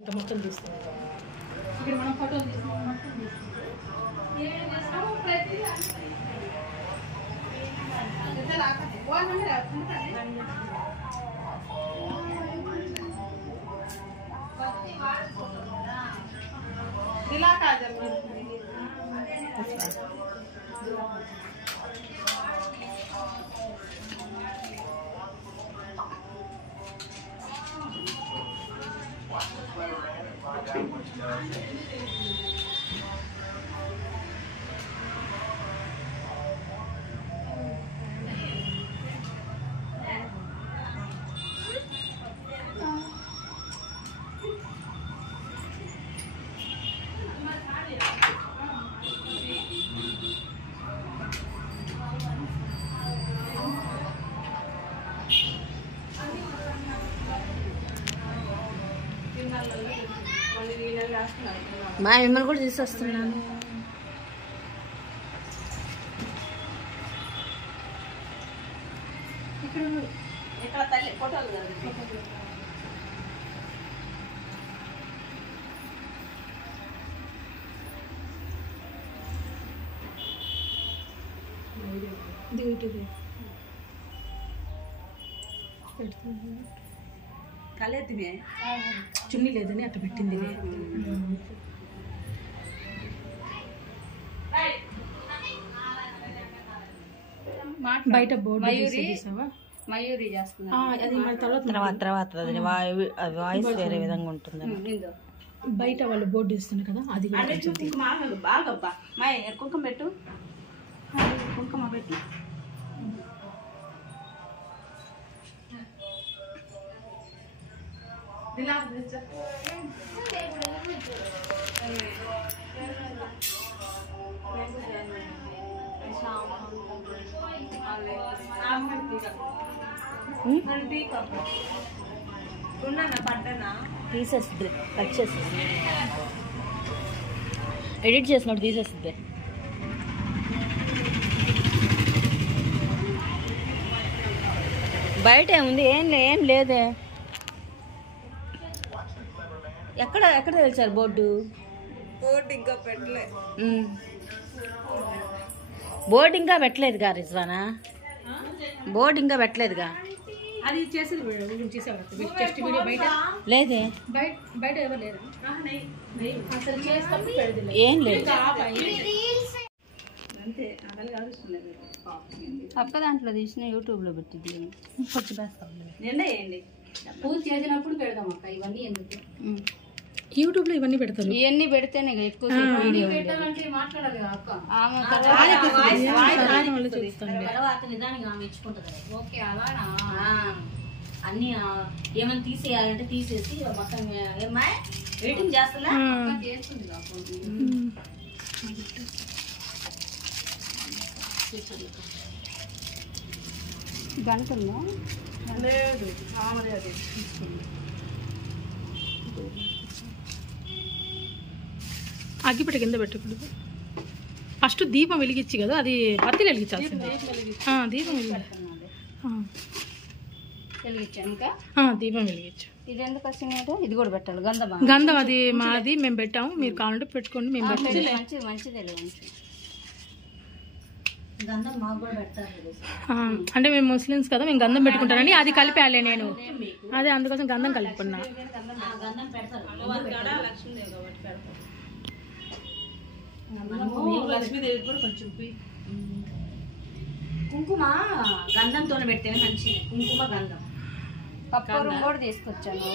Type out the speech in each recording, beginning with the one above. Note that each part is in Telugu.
మొత్తం తీస్తాం. ఇక్కడ మనం ఫోటోలు తీస్తాం. మొత్తం తీస్తాం. ఏమేమి చేస్తాము ప్రతి ఇలా కాజల్ మా మిమ్మల్ని కూడా తీసుకొస్తున్నాను. ఇక్కడ తల్లి ఫోటోలు కదా కలేతివే చున్నీ లేదని అట్లా పెట్టింది. బయట బోర్డు మయూరి చేస్తున్నా. అది మన తర్వాత వాయిస్ వేరే విధంగా ఉంటుంది. బయట వాళ్ళు బోర్డు ఇస్తున్నారు కదా, అది బాగబ్బా మా కుంకుమ పెట్టు, కుంకుమ పెట్టు. తీసేస్తుంది, కట్ చేస్తుంది, ఎడిట్ చేసినప్పుడు తీసేస్తుంది. బయట ఏముంది? ఏం లేదే. ఎక్కడ తెలిసారు బోర్డు ఇంకా పెట్టలేదు. బోర్డు ఇంకా పెట్టలేదుగా రిజ్వానా, బోర్డు ఇంకా పెట్టలేదుగా. అది చేసేది జస్ట్ వీడియో బయట లేదే, బయట ఎవరు లేరు. అసలు చేస్తాం ఏం లేదు. అంతే అసలు కాదు. పక్క దాంట్లో తీసిన యూట్యూబ్లో పెట్టింది. కొంచెం వేస్తాం నిండా వేయండి. పూజ చేసినప్పుడు పెడదాం అక్క. ఇవన్నీ ఎందుకు యూట్యూబ్లో ఇవన్నీ పెడతారు. ఇవన్నీ పెడితేనే ఎక్కువ పెట్టాలంటే మాట్లాడాలి అక్క. ఓకే అలానా? అన్ని ఏమైనా తీసేయాలంటే తీసేసి మొత్తం ఏమా ఎడిటింగ్ చేస్తా చేస్తుంది. గంట ఉందా? లేదు, మామూలుగా తీసుకుంది. అగ్గిపెట్ట కింద పెట్టకూడదు. ఫస్ట్ దీపం వెలిగించి కదా, అది పత్తి వెలిగించాల్సింది. దీపం దీపం వెలిగించు. ఇది ఎందుకు వచ్చినాయో ఇది కూడా పెట్టాలి. గంధం అది మాది, మేము పెట్టాము. మీరు కావాలంటే పెట్టుకోండి. మేము మంచిదే. గంధం మాకు కూడా పెడతారు. అంటే మేము ముస్లిమ్స్ కదా, మేము గంధం పెట్టుకుంటానని అది కలిపాలే నేను. అదే అందుకోసం గంధం కలుపుకున్నా. లక్ష్మీదేవి కూడా కొంచెం కుంకుమ గంధంతోనే పెడితేనే మంచిది. కుంకుమ గంధం పప్పూరం కూడా తీసుకొచ్చాను.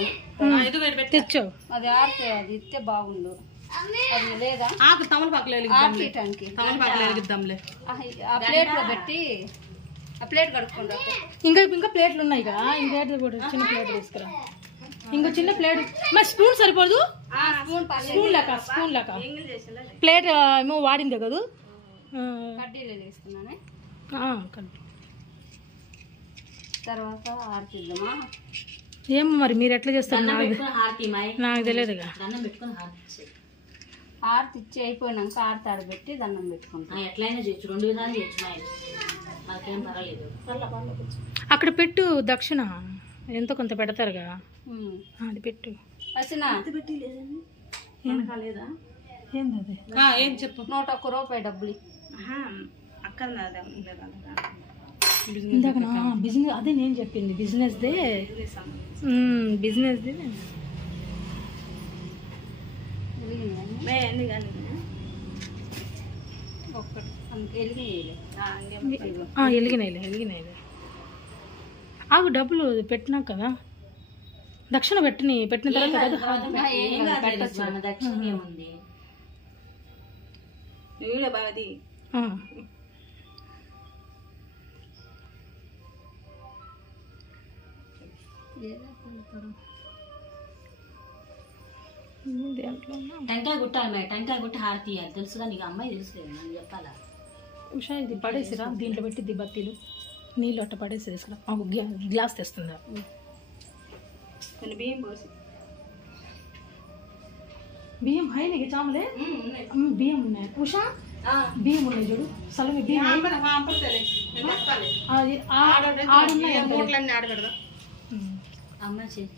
తెచ్చావు అది ఆరితే అది ఇస్తే బాగుండు. అది లేదా ఆకు తమలపాకులు ఆ ప్లేట్ లో పెట్టి ఆ ప్లేట్ కడుక్కుంటా. ఇంకా ప్లేట్లు ఉన్నాయి కదా, ఇంకా చిన్న ప్లేట్ తీసుకురా. ఇంకో చిన్న ప్లేట్. మరి స్పూన్ సరిపోదు? స్పూన్ లెక్క ప్లేట్ ఏమో వాడిందే కదా. కడ్డీలు వేస్తున్నానే. తర్వాత ఆర్తిద్దామా? ఏమో మరి మీరు ఎట్లా చేస్తారు నాకు తెలియదుగా. ఆర్తి ఇచ్చి అయిపోయినాక ఆర్తి ఆడబెట్టి దండం పెట్టుకుంటాం. ఎట్లయినా చేయొచ్చు, 2 విధాలు చేయొచ్చు. నాకేం పర్వాలేదు. అక్కడ పెట్టు దక్షిణ ఎంతో కొంత పెడతారుగా, అది పెట్టు. వచ్చినా లేదా ఏంది అది ఏం చెప్పు. 101 రూపాయి డబ్బులు అక్కడ ఇందాక బిజినెస్ అదే నేను చెప్పింది బిజినెస్ దే బిజినెస్ దే ఎలిగినాయిలే ఆగు డబ్బులు పెట్టినా కదా దక్షిణ పెట్టిన తర్వాత టెంకాయ గుట్టాలి టెంకాయ గుట్టి హారతి ఇవ్వాలి తెలుసుగా నీకు అమ్మాయి తెలుసు నేను చెప్పాలా ఉషా ఇది పడేసిరా దీంట్లో పెట్టి బత్తీలు నీళ్ళు అట్ట పడేసి తీసుకురా ఒక గ్లాస్ తెస్తుందా బియ్యం పోసి బియ్యం హై నీకు చాములే బియ్యం ఉన్నాయి ఉషా బియ్యం ఉన్నాయి చూడు సలమి బియ్యం మూటలన్నీ ఆడబెడదా అమ్మ చేతి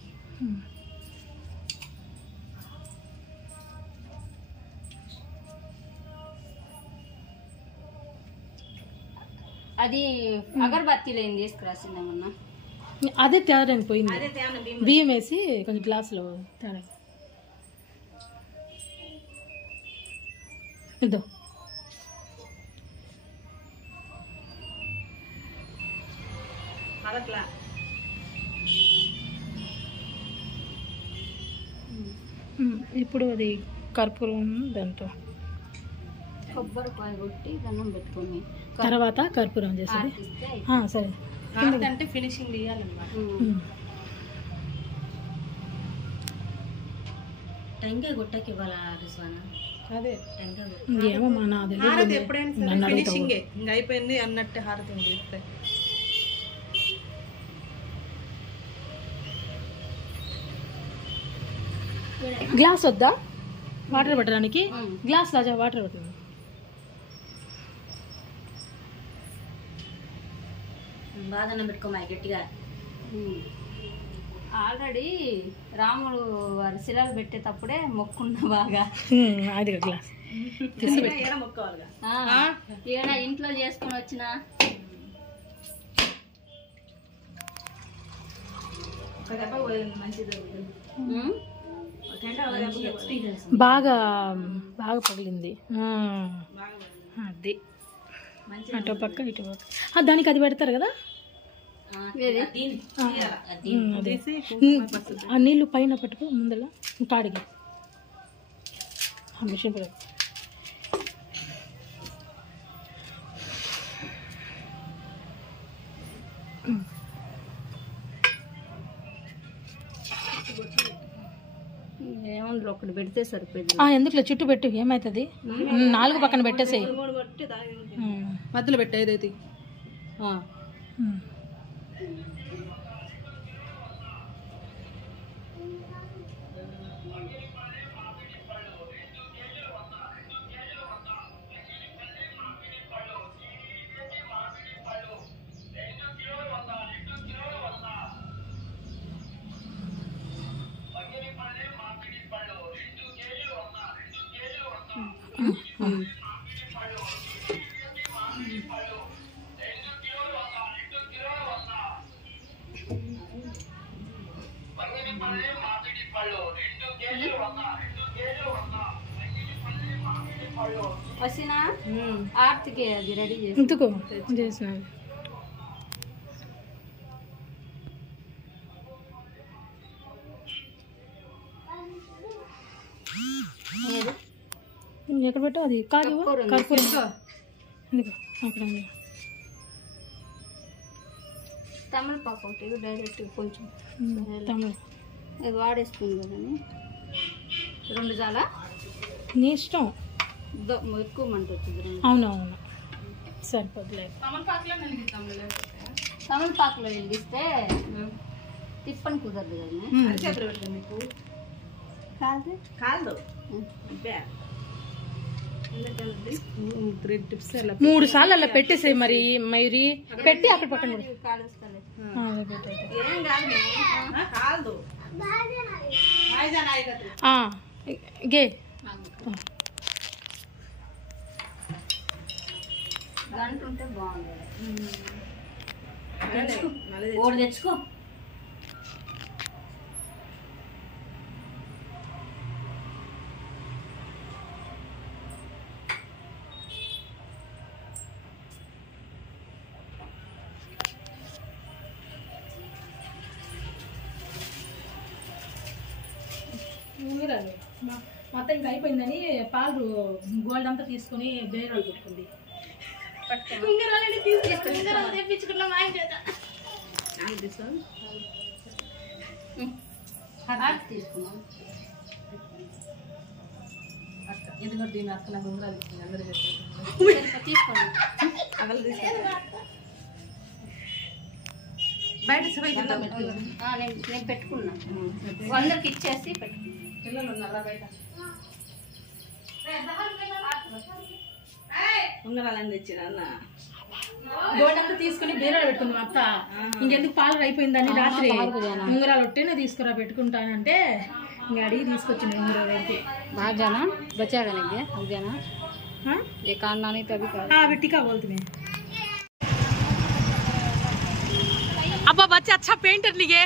అది అగరబత్తీలు ఏం తీసుకురాసిందేమన్నా అదే తేడానికి పోయింది బియ్యం వేసి కొంచెం గ్లాసులో తేడా ఇద్దో అదట్లా ఇప్పుడు అది కర్పూరం దాంతో కొబ్బరికాయ కొట్టి దండం పెట్టుకొని తర్వాత కర్పూరం చేసేది సరే అంటే ఫినిషింగ్ ఇవ్వాలన్నమాట. టెంకాయ గుట్టకి ఇవ్వాలా రిస్వానా అదే ఏమో మా హారతి ఎప్పుడైనా సరే ఫినిషింగే ఇంకా అయిపోయింది అన్నట్టే హారతి చేస్తే గ్లాస్ వద్దా వాటర్ పెట్టడానికి గ్లాస్ రాజా వాటర్ పెట్టండి బాగా పెట్టుకోమా గట్టిగా ఆల్రెడీ రాముడు వారి శిలలు పెట్టేటప్పుడే మొక్కున్న బాగా అది గ్లాస్ ఈడ ఇంట్లో చేసుకొని వచ్చిన బాగా బాగా పగిలింది అది అటు పక్క ఇటు పక్క దానికి అది పెడతారు కదా ఆ నీళ్ళు పైన పెట్టుకో ముందర కాడికి మిషన్ పెడ ఏమన్నా ఒకటి పెడితే సరిపోయింది ఎందుకులే చుట్టూ పెట్టు ఏమవుతుంది 4 పక్కన పెట్టేసేయి మధ్యలో పెట్టేదైతే వసినా ఆర్తికి అది రెడీ చేసి ఎందుకు చేసిన ఎక్కడ పెట్టావు అది కాదు కర్పూరం ఎందుకు అక్కడ తమలపాకు ఒకటి డైరెక్ట్ కొంచెం తమిళ అది వాడేస్తుంది కదని 2 చాలా నీ ఇష్టం ఎక్కువ మంట వచ్చింది అవునవును సరిపోతులేదు తమలపాకులో వెలిగిస్తే తిప్పని కుదరదు కదా కాదు కాదు 3 టిప్స్ 3 సార్లు అలా పెట్టేసాయి మరి పెట్టి అక్కడ పక్కన పెట్టి. కాలుస్తలే ఏం కాదు కాదు గే గంట ఉంటే బాగుంది. ఓడి తెచ్చుకో. ఉంగరాలు మొత్తం ఇంకా అయిపోయిందని పాలు గోల్డ్ అంతా తీసుకుని బేరాలు పెట్టుకుంది. ఉంగరాలని తీసుకుని ఉంగరాలు తెప్పించుకున్నాం ఆయన చేత. తీసుకున్నాం. ఎందుకంటే దీని అక్క నాకు ఉంగరాలు ఇచ్చింది అందరూ తీసుకోండి. బయట నేను పెట్టుకున్నా. అందరికి ఇచ్చేసి పెట్టుకున్నా. పిల్లలు ఉన్నారా బయట? ఉంగరాలని తెచ్చిన అన్న గోల్డ్ అంతా తీసుకుని బేరాలు పెట్టుకుంది అత్త. ఇంకెందుకు పాలు అయిపోయిందని రాత్రి ఉంగరాలు ఒట్టేనే తీసుకురా పెట్టుకుంటానంటే ఇంకా అడిగి తీసుకొచ్చింది ఉంగరాలు అయితే. भाग जाना बचा करेंगे भाग जाना ये कान नहीं तो अभी अभी टीका बोलते हैं। अब्बा बच्चे अच्छा पेंटर नहीं है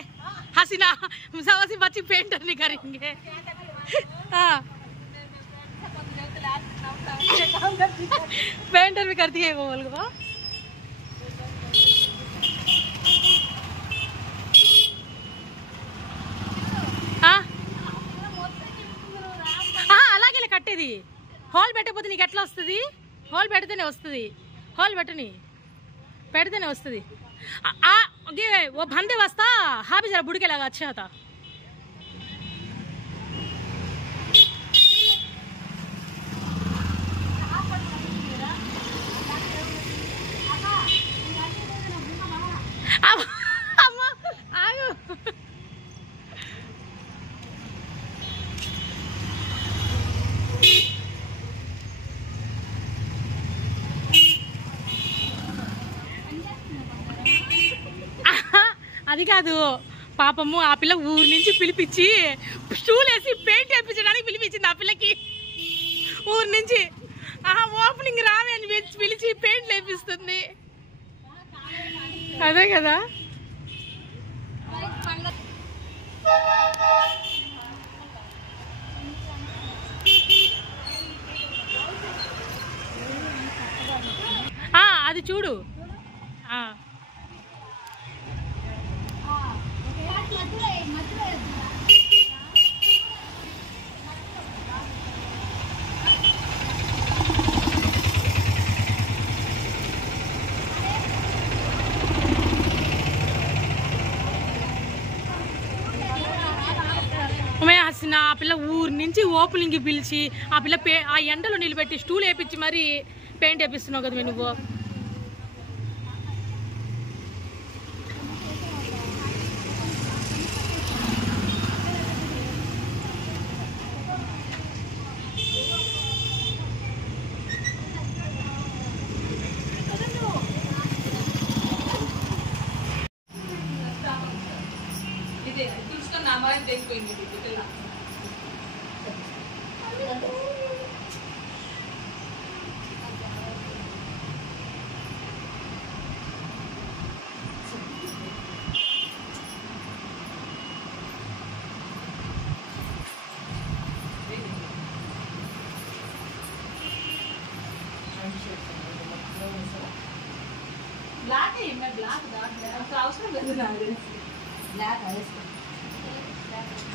हसीना मुसावासी बच्ची पेंटर नहीं करेंगे। हाँ पेंटर भी करती है वो बोल को। అలాగే కట్టేది హోల్ పెట్టకపోతే నీకు ఎట్లా వస్తుంది? హోల్ పెడితేనే వస్తుంది. హోల్ పెడితేనే వస్తుంది. वो बंदे वास्ता हाँ भी जरा बुड़ के लगा अच्छा था। అది కాదు పాపము ఆ పిల్ల ఊరి నుంచి పిలిపించి స్టూల్ వేసి పెయింట్ వేయించడానికి పిలిపించింది ఆ పిల్లకి ఊరి నుంచి. ఓపెనింగ్ రావే అని పిలిచి పెయింట్ వేపిస్తుంది. అదే కదా. అది చూడు. హసీనా ఆ పిల్ల ఊరి నుంచి ఓపెనింగ్ పిలిచి ఆ పిల్ల ఆ ఎండలో నిలబెట్టి స్టూల్ వేయించి మరి పెయింట్ వేపిస్తున్నావు కదా నువ్వు. బ్లాక్ బ్లాక్ అవసరం లేదు. బ్లాక్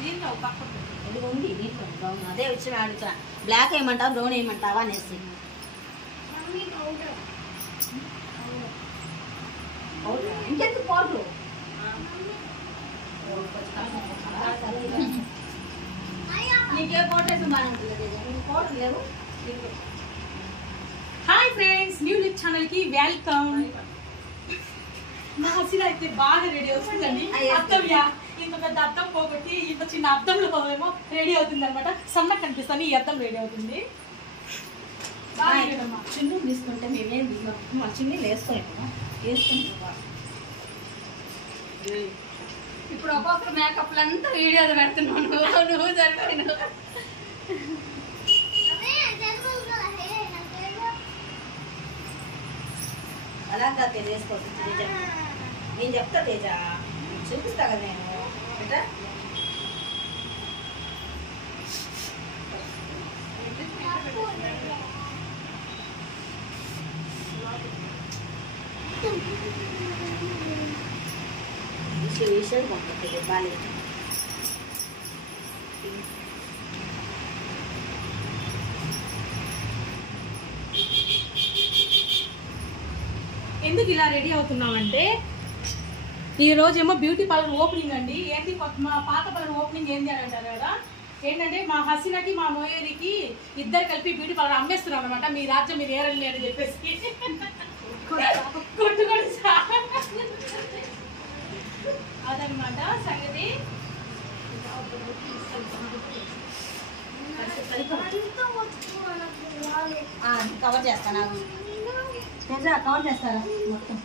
దీంట్లో ఇది ఉంది దీంట్లో బ్రౌన్. అదే వచ్చి అడుగుతా బ్లాక్ ఏమంటావా బ్రౌన్ ఏమంటావా అనేసి. ఇంకెందుకు పౌడర్ నీకే పౌడర్ వేసి బాగా ఉంటుంది. పౌడర్ లేవు. Hi friends, new lip channel కి వెల్కమ్. నా హసీనా అయితే బాగా రెడీ అవుతుందండి. అర్థంయా ఇంత పెద్ద అర్థం పోగొట్టి ఇంత చిన్న అర్థంలో ఏమో రెడీ అవుతుంది అనమాట. సన్న కనిపిస్తాను ఈ అర్థం రెడీ అవుతుంది. చిన్ను తీసుకుంటే మేమేం మా చిన్నీళ్ళు వేసుకొని వేసుకుంటాం. ఇప్పుడు ఒక్కొక్క మేకప్లు అంతా వీడియోలు పెడుతున్నాను నువ్వు సరిపోయినావు. అలాగా తెలియసుకోవచ్చు తేజ, నేను చెప్తా తేజ, చూపిస్తా కదా నేను బేటా. విషయం పంపుతుంది బాగా. ఎందుకు ఇలా రెడీ అవుతున్నామంటే ఈ రోజేమో బ్యూటీ పార్లర్ ఓపెనింగ్ అండి. ఏంటి మా పాత పార్లర్ ఓపెనింగ్ ఏంటి అని అంటారు కదా. ఏంటంటే మా హసీనాకి మా మోయేరికి ఇద్దరు కలిపి బ్యూటీ పార్లర్ అమ్మేస్తున్నాం అనమాట. మీ రాజ్యం మీరు ఏరండి అని చెప్పేసి కొట్టుకొని అదనమాట సంగతి. కవర్ చేస్తాను తేజ, కవర్ చేస్తారా మొత్తం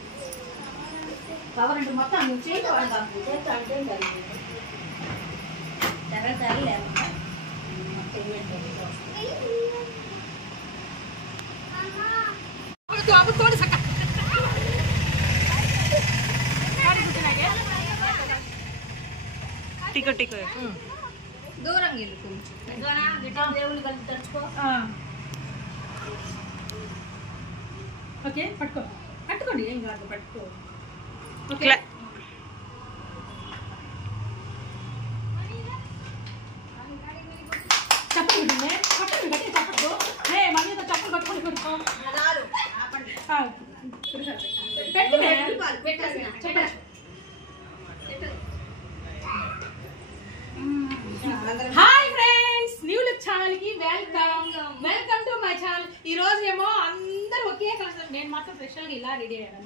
కవర్ అంటే మొత్తం నువ్వు చేయవాలి కాదు చేస్తా అంటే తరగతి లేకుండా టికో టికో దూరంగా వెళ్ళి దేవుళ్ళు కలిసి తడుచుకో. ఓకే పట్టుకో, పట్టుకోండి ఏం కాదు, పట్టుకో. ఓకే చెప్పండి పట్టుకోండి, గట్టి చెప్పట్టు. మళ్ళీ చెప్పలు పట్టుకొని కొడుకో పెట్టు. Hi friends, new look channel కి వెల్కమ్ టు మై ఛానల్. ఈ రోజు ఏమో అందరూ ఒకే కలర్, నేను మాత్రం స్పెషల్ గా ఇలా రెడీ అయ్యాను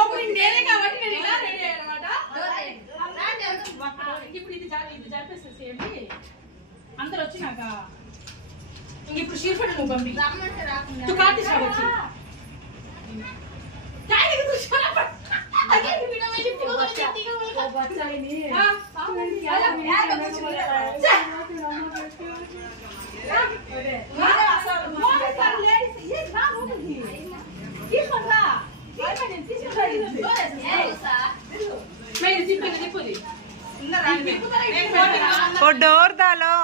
ఓపెనింగ్ డేనే కాబట్టి నేను ఇలా రెడీ అయ్యాను అనమాట. ఇప్పుడు ఇది జరిపేసేసేయండి అందరు వచ్చినాక. ఇప్పుడు షీర్ఫడ్ నువ్వు పంపి తు కార్తీక్ సాబ్ వచ్చి डोर डालो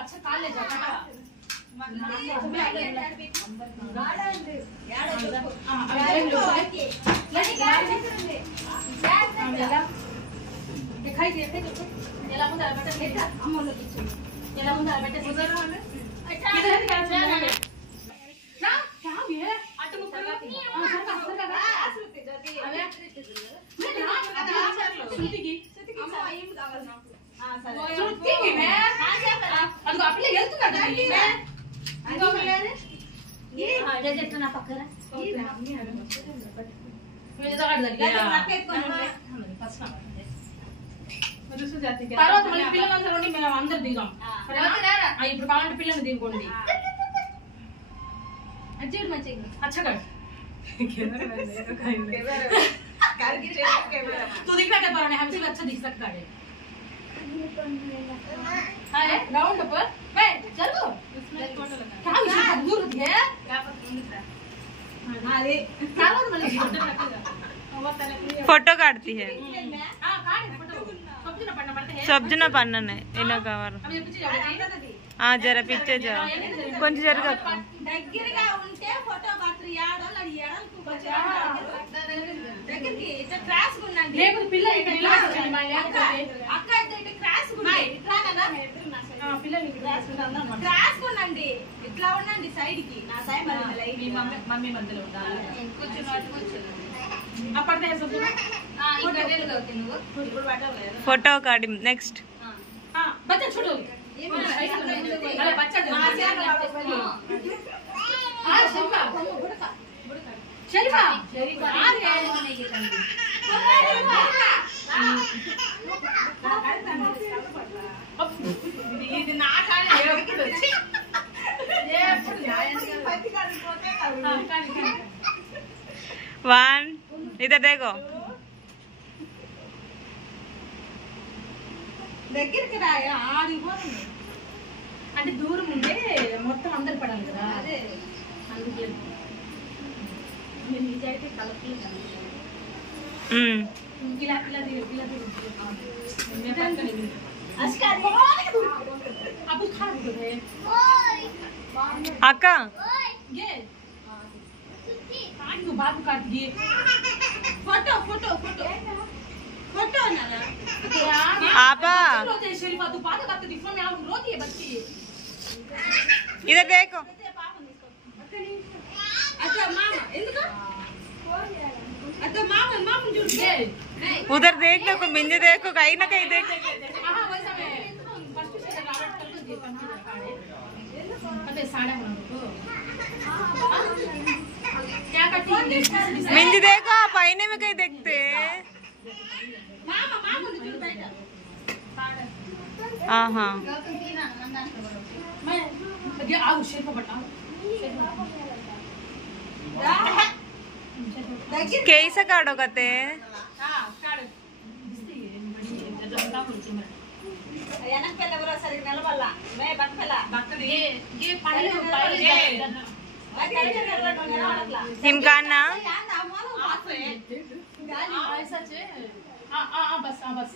अच्छा काल ले जाता తర్వాత మళ్ళీ పిల్లలందరూ ఉండి మేము అందరు దిగాం. ఇప్పుడు కావాలంటే పిల్లలు దిగుకోండి. अच्छा कर तू दिख रहा है पर हमसे भी अच्छा दिख सकता है. हां राउंड पर मैं चलो क्या विषय दूर है अरे चलो फोटो काटती है हां काट फोटो सब्जी ना पन्ना है इना कवर जरा पीछे जा కొంచెం జరగ దగ్గరగా ఉంటే ఫోటో మాత్రం యాడోల యాడలకు దగ్గరికి ఇట్లా క్రాస్ గుండండి రేపు పిల్లలు ఇక్కడ ఇలా వచ్చారు మా లేకపోతే అక్క ఇట్లా క్రాస్ గుండండి ఇట్లా కదా పిల్లలు క్రాస్ గుండండి క్రాస్ గుండండి ఇట్లా ఉండండి సైడ్ కి నా సైడ్ మధ్యలో మీ మమ్మీ మధ్యలో ఉండాలి అప్పటిదే సబ్జెక్ట్ ఇంకా తెలుగు నువ్వు ఇప్పుడు పట్టలేదు फोटो काटी नेक्स्ट हां बच्चा छोड़ो अरे बच्चा हां शिल्पा शिल्पा ఇది నా కాలే ఎప్పుడు వచ్చి ఎప్పుడు నా ఎందుకు పత్తి కాడిపోతే 1 इधर देखो దగ్గరికి రాయ ఆడిపోతుంది అంటే దూరం ఉంటే మొత్తం అందరు పడాలి కదా అదే అందుకే నేను నిజాయితీ కలపి ఇలా ఇలా ఇలా అప్పుడు ఖరాబ్ అక్క ये आज को बात काट दिए फोटो फोटो फोटो फोटो ना आपा रोते शरीफा तू बात करते दिखो मैं आप रोती है बच्ची इधर देखो अच्छा मामा ఎందుకు अच्छा मामा मामा जो दे उधर देख लो को बिंदु देखो कहीं ना कहीं देख हां वैसा मैं फर्स्ट से रावट करके दिए कंप्यूटर काड़े अबे साड़ा बना दो क्या करती है बिंदु देखो पाइने में कहीं देखते मामा मामा जो बैठा हां मैं ये आओ शेर को बता कैसा काटो कहते हां काड़ दिसती है बड़ी जल्दा बोलती मैं వెనకెళ్ళెవరో సరిగ్గా నిలబడాల మే బట్టల ये पहले हिमकाना ऐसा चे हां बस बस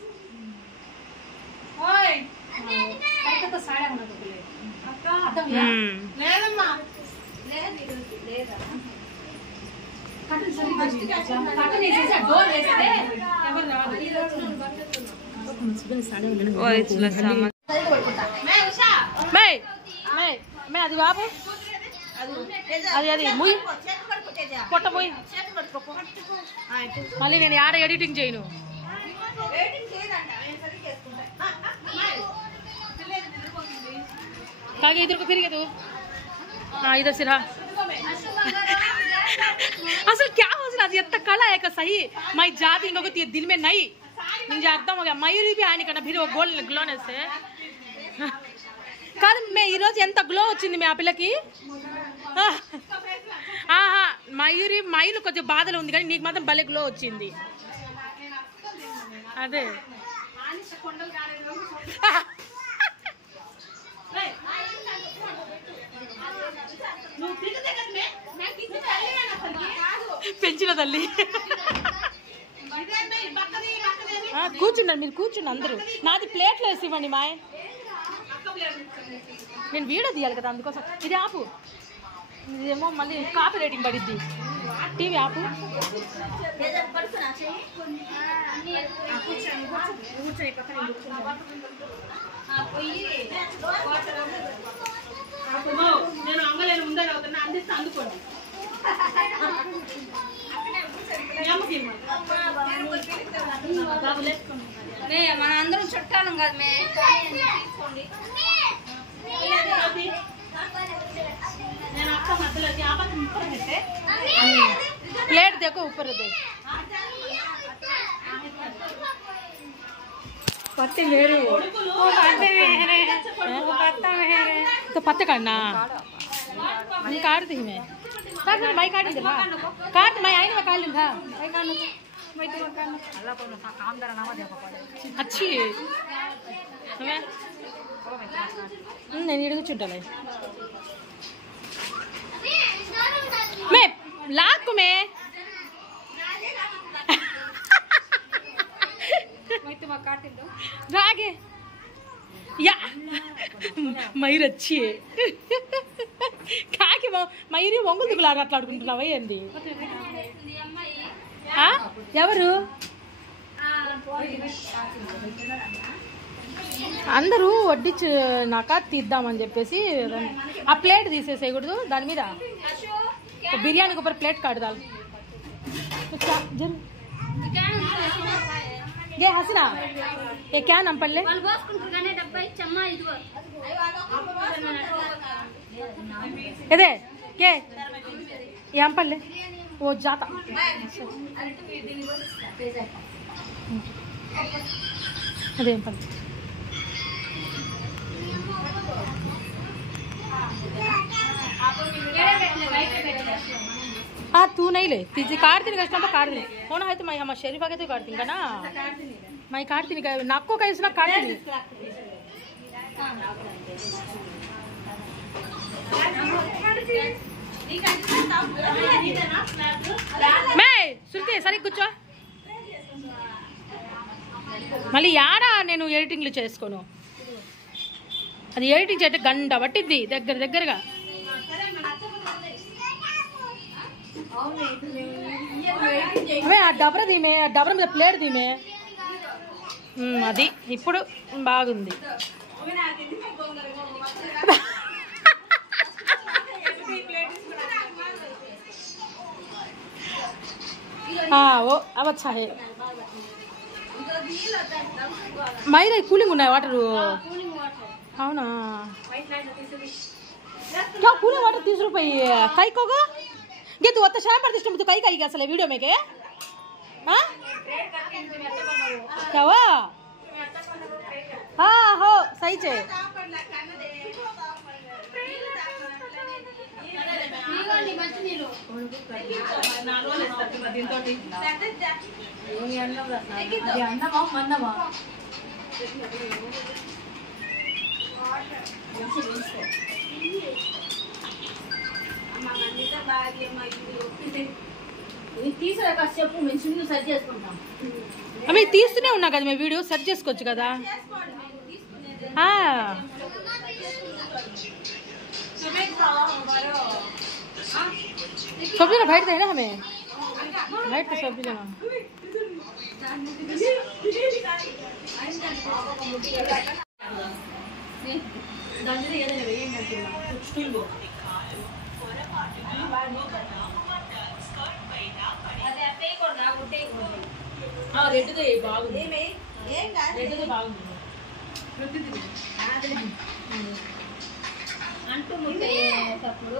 ओए काय तो साड्या म्हणत होते अक्का లేదమ్మా లేదా కటన్ సరి కటన్ వేసేసి డోర్ వేస్తే ఎవరు రాదు वो इसला सामान मैं उषा मैं मैं అది బాబు అది అది ముయ్ కొట్ట పోయి మళ్ళీ నేను యాడ ఎడిటింగ్ చేయను कागे इधर को फिर तू हाँ इधर से रहा असल क्या हो रहा है इतना कला है का सही मैं जाती लोगों के दिल में नहीं मुझे अर्थम हो गया मयूरी भी आने करना फिर वो गोल ग्लोने से कल मैं ये रोज ఎంత గ్లో వచ్చింది మీ ఆ పిల్లకి ఆహా మయూరి మైలు కొంచెం బాధలు ఉంది కానీ నీకు మాత్రం భలే గ్లో వచ్చింది అదే పెంచిన తల్లి కూర్చున్నారు మీరు కూర్చుని అందరూ నాది ప్లేట్లో వేసి ఇవ్వండి మాయ నేను వీడియో తీయాలి కదా అందుకోసం ఇది ఆపు ఇదేమో మళ్ళీ కాపీ రేటింగ్ పడిద్ది టీవీ ఆపు నేను అంగలేను ముందే అవుతున్నా అందిస్తే అందుకోండి మన అందరం చుట్టాలం కాదు మే प्लेट देखो ऊपर दे पत्ते मेरे तो पत्ते काटना काट दी मैं मैं काट दी काट मैं आई मैं काट लूंगा अच्छी నేను ఇడుగుచుంటాలే మే లాక్కు మే రాగే యా మయూర్ अच्छी है కాకి మయూరి ఒంగులు దిగులాగా అట్లాడుకుంటున్నావా ఏంది ఎవరు అందరూ వడ్డించి నాక తీద్దామని చెప్పేసి ఆ ప్లేట్ తీసేసేయకూడదు దాని మీద బిర్యానీకి ऊपर प्लेट काट डाल ये हसना ये क्या नाम पल्ले इधे के यहाँ पल्ले वो जाता अरे पल्ले हाँ तू नहीं ले तुझे काट दिन कष्ट तो काट दिन होना है तो मैं हम शरीफा के तो काट दिन का ना मैं काट दिन का नाको का इसना काट दिन मैं सुनते सरी कुछ మళ్ళీ యాడా నేను ఎడిటింగ్లు చేసుకోను అది ఎడిటింగ్ చేస్తే గంట పట్టిద్ది దగ్గరగా ఆ డబర దీమే ఆ డబర మీద ప్లేట్ దీమే అది ఇప్పుడు బాగుంది ఓ अब अच्छा है మైరా కూలింగ్ ఉన్నాయి వాటరు అవునా क्या कूलिंग वाटर 30 रुपये कई को गे तू अत्ता शाम पड़ती तू कई कई असल वीडियो में के हां क्या हुआ हां हो सही छे అవి తీస్తూనే ఉన్నా కదా మేము వీడియో సెర్చ్ చేసుకోవచ్చు కదా सब्जी ना बैठ गए ना हमें बैठ के सब्जी लेना రెడ్డితో బాగుంది రెడ్డితో బాగుంది అంటూ ముట్టేటప్పుడు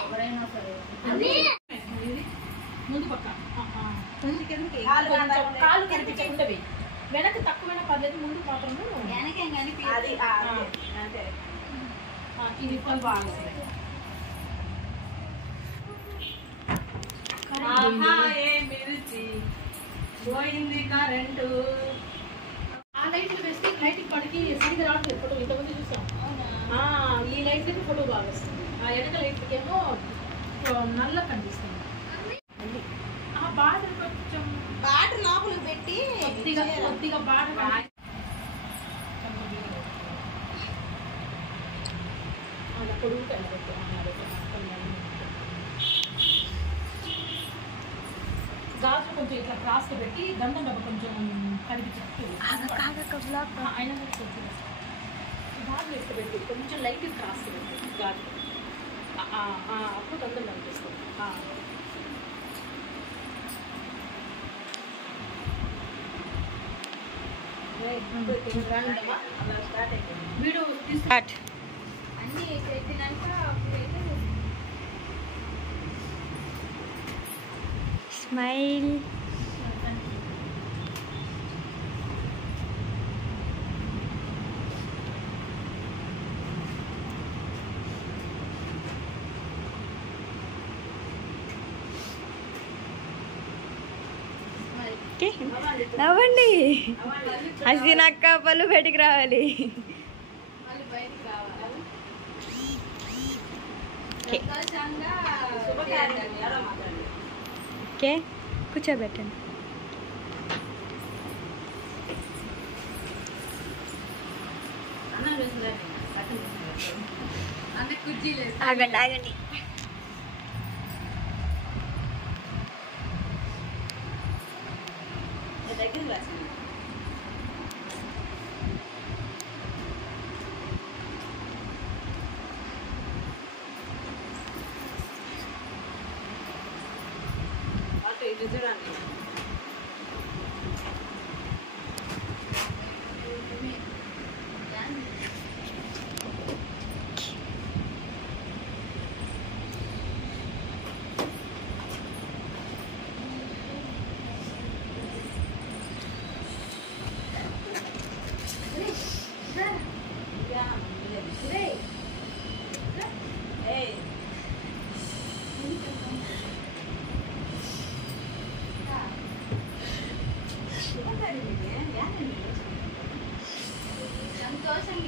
ఎవరైనా సరే ముందు పక్క కాలు కనిపించకుండావి వెనక తక్కువైనా పర్లేదు ముందు మాత్రము ఇది బాగుంది పోయింది కరెంటు ఆ లైట్లు వేస్తే లైట్ పడికి సరిగ్గా రావట్లేదు ఫోటో ఇంతకుముందు చూసాం ఈ లైట్లకి ఫోటో బాగా వస్తుంది ఆ వెనక లైట్లకి ఏమో నల్ల కనిపిస్తుంది ఆ బార్డర్ కొంచెం బాటర్ లోపలికి పెట్టి కొద్దిగా బార్డర్ పొడుగు గాజులు కొంచెం ఇట్లా క్రాస్ పెట్టి గంధం డబ్బు కొంచెం కనిపించట్టు అయినా గాజులు ఎట్లా పెట్టి కొంచెం లైట్ క్రాస్ పెట్టి గాజు అప్పుడు గంధం కనిపిస్తుంది వీడియో స్టార్ట్ అన్ని పెట్టినాక అప్పుడైతే స్మైల్ నవ్వండి హసీనక్క పళ్ళు బయటికి రావాలి మళ్ళీ బయటికి రావాలి ఓకే కూర్చోబెట్టండి అన్న కుర్చీ లేదు ఆగండి ఆగండి సోషల్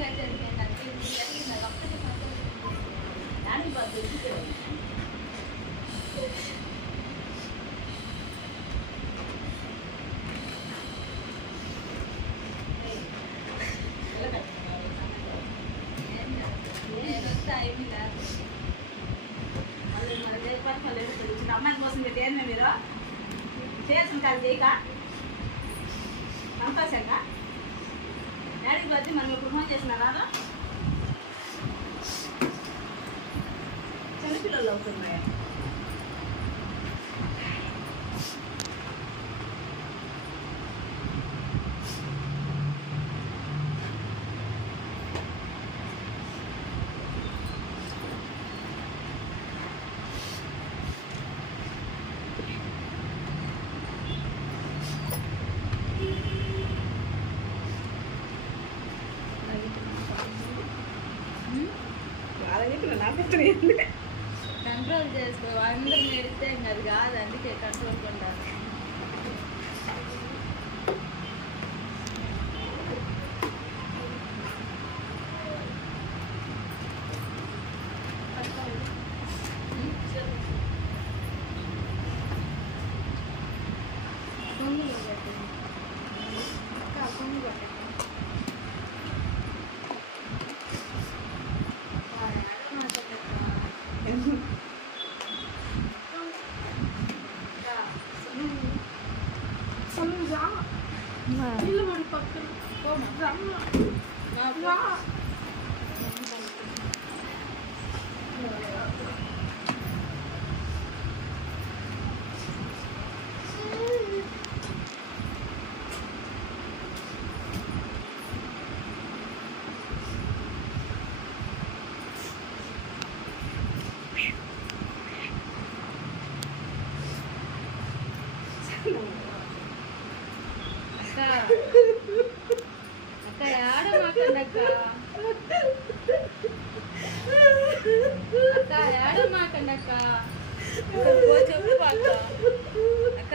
అమ్మాయి కోసం ఏంటి మీరు చేసుకుంటారు చేయక సంతోషంగా డాడీకి వచ్చి మనం ఇప్పుడు ఫోన్ చేసినారా చిన్నపిల్లలు అవుతున్నాయి. కంట్రోల్ చేసుకో అందరూ నేడితే ఇంకా అది కాదు అందుకే కంట్రోల్ కొంటారు. అక్క ఏడమాకండి అక్క ఏడమాకండి అక్క చెప్పు అక్క అక్క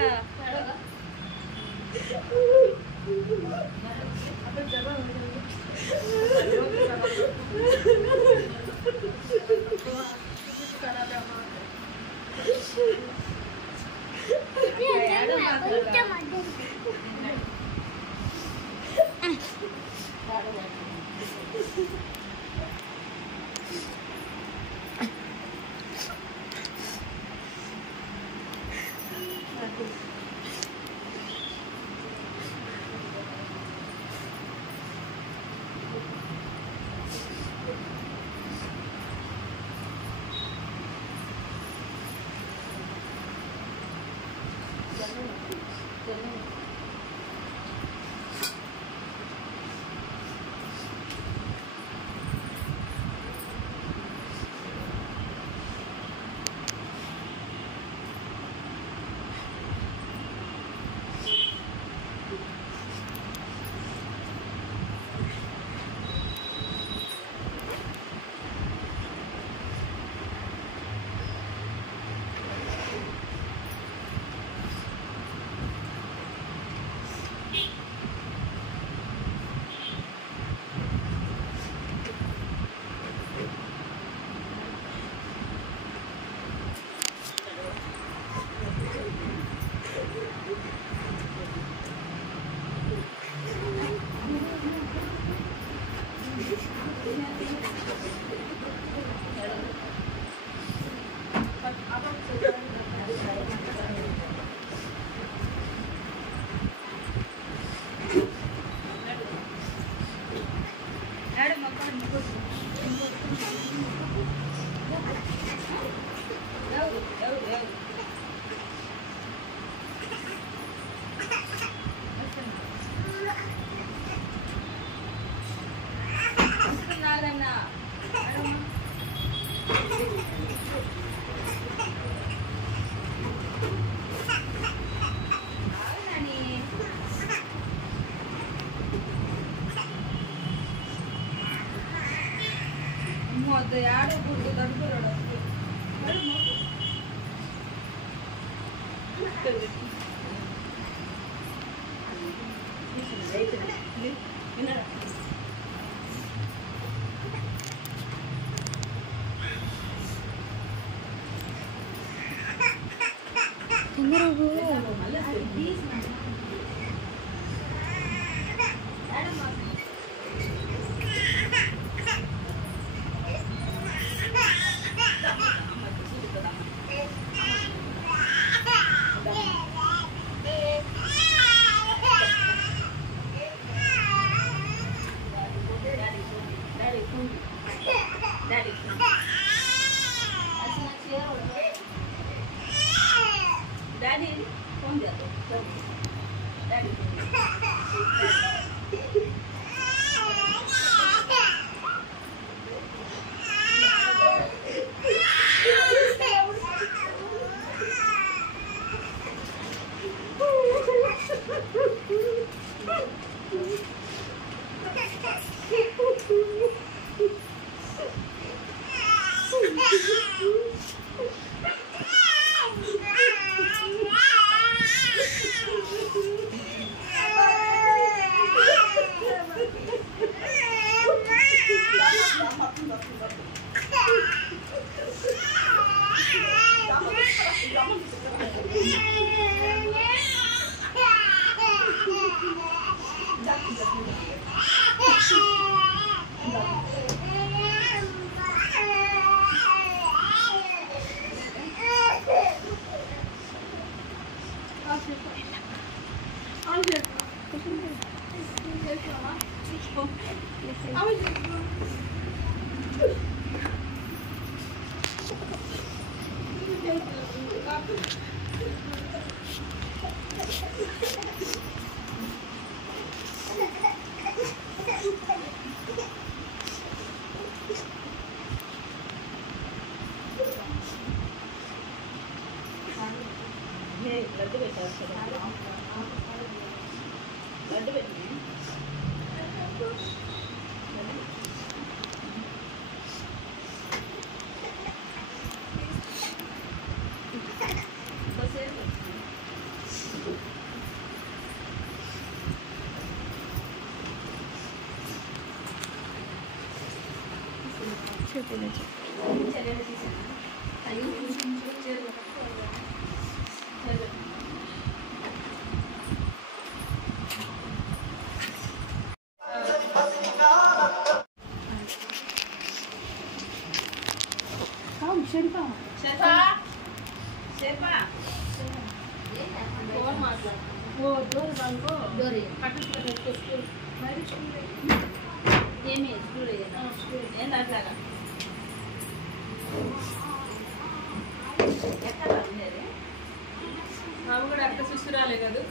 కూడా అక్క చూసురాలే కదా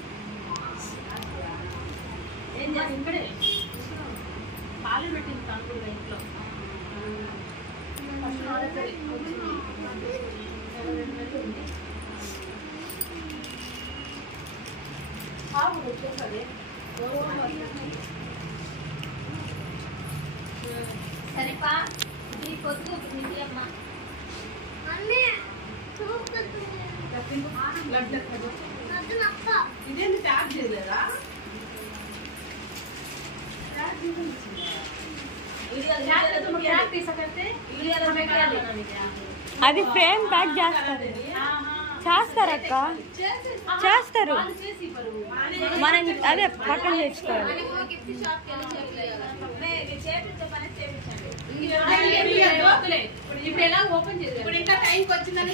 ఏం చేసి ఇక్కడే పాలు పెట్టింది కాకుండా ఇంట్లో సరిపా ఇది పొద్దు అమ్మ ఇదేంటి ట్యాప్ చేయలేదా అది ఫ్రేమ్ ప్యాక్ చేస్తారు చేస్తారక్క చేస్తారు మనం అదే పక్కన తెచ్చుకోవాలి ఇప్పుడు ఎలా ఓపెన్ చేయాలి ఇప్పుడు ఇంకా టైంకి వచ్చిందని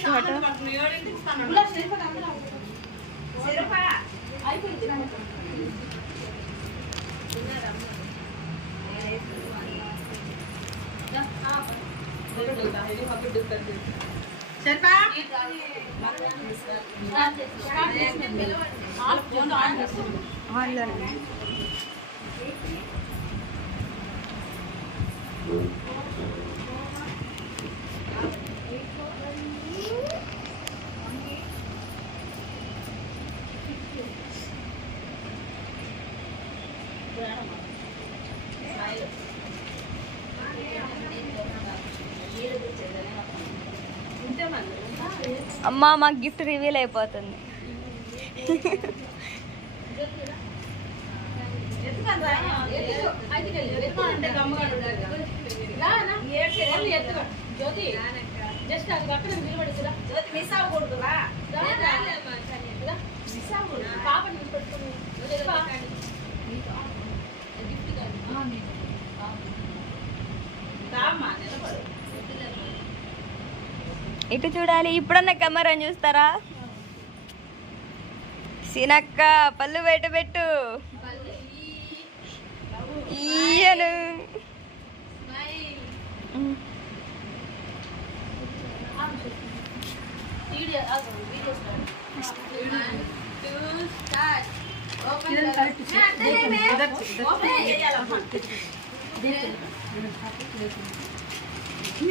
అమ్మా మాకు గిఫ్ట్ రివీల్ అయిపోతుంది జస్ట్ అది అక్కడ నిలబడుతురా జ్యోతి మిస్ అవ్వకూడదురా పాపని పెట్టుకుని ఇటు చూడాలి ఇప్పుడన్నా కెమెరా చూస్తారా సీనక్క పళ్ళు బయట పెట్టు ఈయను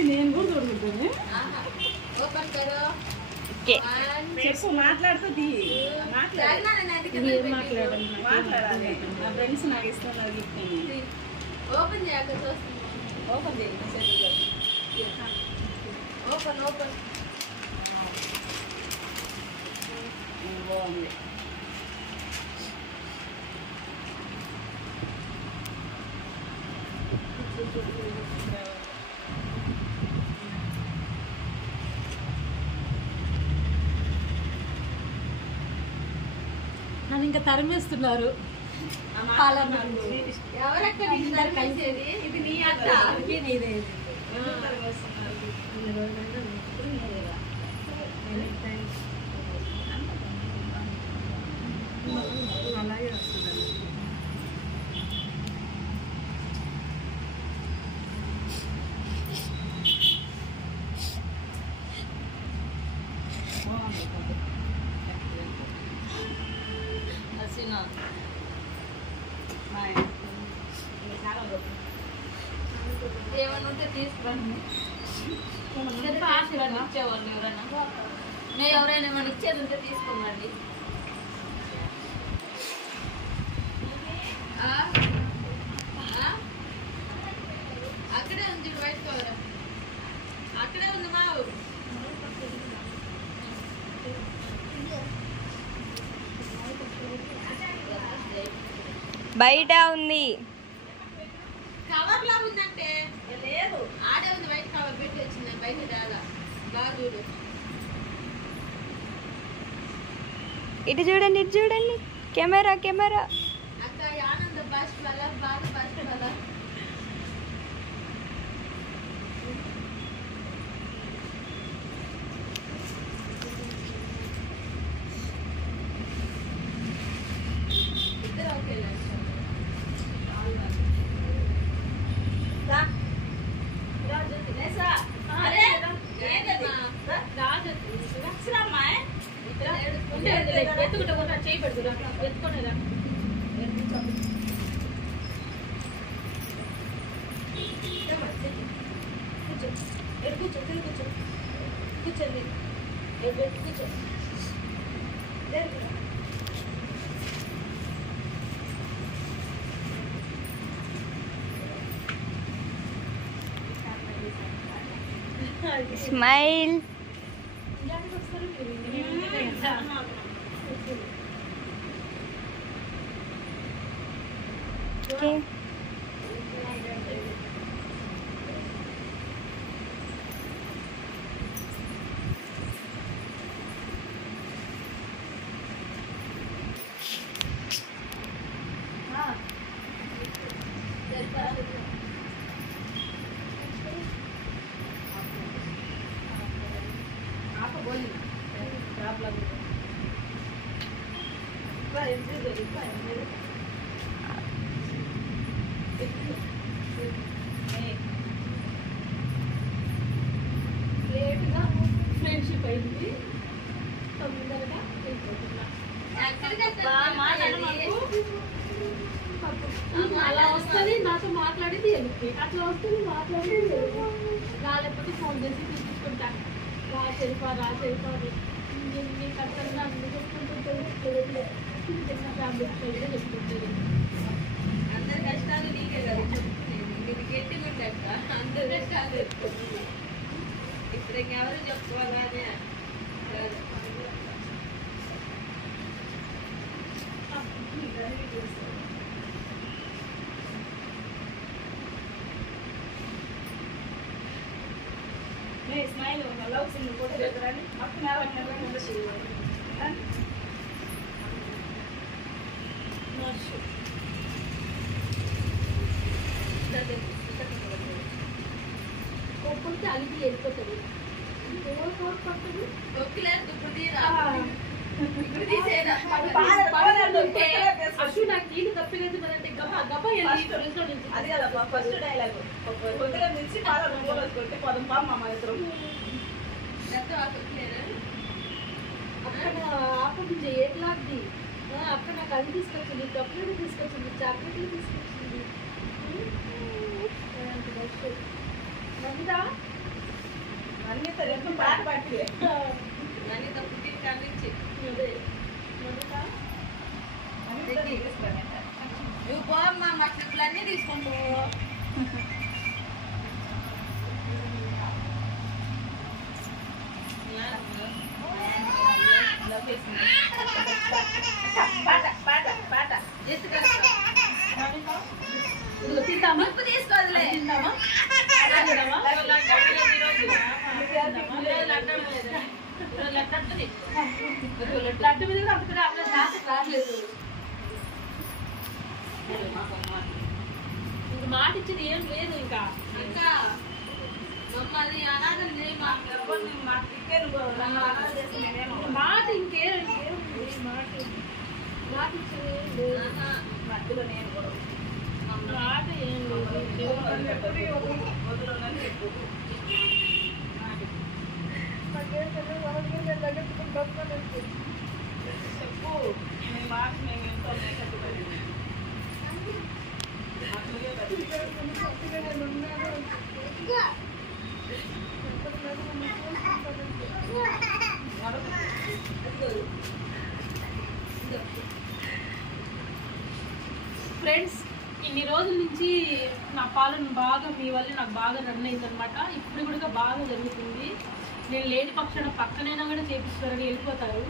నేను కూడా చూడుకుంటుంది చెప్పు మాట్లాడుతుంది మాట్లాడాలి నా ఫ్రెండ్స్ నాకు ఇస్తున్నారు ఓపెన్ చేయాలి ఓపెన్ చేయండి ఓపెన్ ఓపెన్ బాగుంది నన్ను ఇంకా తరిమేస్తున్నారు ఎవరక్క ఇద్దరు కలిసేది? ఇది నీ అత్త. నీదే అలాగే వస్తుంది. ఏమన్నా ఉంటే తీసుకురండి. ఆశీర్వాదం ఇచ్చేవాళ్ళు ఎవరైనా మేము ఎవరైనా ఏమైనా ఇచ్చేది ఉంటే తీసుకోమండి. అక్కడే ఉంది వైట్ కవర్, అక్కడే ఉంది మా బయట ఉంది. కవర్ లా ఉందంటే లేదు, ఆడే ఉంది వైట్ కవర్ పెట్టి వచ్చింది బయట రాదా. బాగా చూడు, ఇటు చూడండి, ఇటు చూడండి. Camera camera. అక్క ఆనంద బస్ వల్ల బాగా బస్ వల్ల ఇద్దరు ఓకే. చేయి పెడుతురా ఎత్తుకోనేరా. కూర్చో కూర్చో కూర్చోండి కూర్చో. స్మైల్. ఓకే. ఫ్రెండ్షిప్ అయింది తొందరగా అలా వస్తుంది నాతో మాట్లాడేది ఎందుకు అట్లా వస్తుంది మాట్లాడేది రాలేకపోతే ఫోన్ చేసి తీసుకుంటా రా చెరిపా నీకు అక్కడ నన్ను చెప్పుకుంటుంటుంది ఫ్యామిలీ చెప్పుకుంటుంది. అందరి కష్టాలు నీకే కదా చెప్పుకునేది, గట్టిగా అక్క అందరి కష్టాలు చెప్పుకుంటుంది. ఇప్పుడు ఇంకెవరు చెప్పుకోవాలి అదే స్మైల్ లవ్ సింగ్ ఫోటో పెడతారని అప్పుడు కోపంతో అలిగి వెళ్ళిపోతుంది. ఒక్కలేదు ఇప్పుడు తీరా ఇప్పుడు తీసేదా అసలు నాకు నీళ్ళు తప్పలేదు మరంటే గబా గబా అది కదా ఫస్ట్ డైలాగ్ కొద్దిగా నుంచి కొట్టి పదం పామ మా ఇద్దరం అక్కడ ఆపండి ఎట్లాంటి అక్కడ నాకు అది తీసుకొచ్చింది, చాక్లెట్ తీసుకొచ్చింది, చాక్లెట్లు తీసుకొచ్చింది. అన్ని పాట పట్టి అనిత పుట్టి కానిచ్చి అదే నువ్వు పోమ్మా మా ట్రిప్లు అన్నీ తీసుకుంటూ తింటామా తీసుకోవద్దులే తింటామా లడ్డు మీద రాలేదు ఇంక మాట ఇచ్చింది ఏం లేదు ఇంకా ఇంకా మమ్మల్ని అనాథలు చేయి, మాకు ఎవరు మాట మాట ఇంకేం మాట మాట ఇచ్చింది ఏం లేదు. మధ్యలో నేను కూడా మాట ఏం లేదు. ఫ్రెండ్స్, ఇన్ని రోజుల నుంచి నా పాలన బాగా మీ వల్ల నాకు బాగా రన్ అయిందనమాట. ఇప్పుడు కూడా బాగా జరుగుతుంది. నేను లేని పక్షాన పక్కనైనా కూడా చేపిస్తారని వెళ్ళిపోతారు.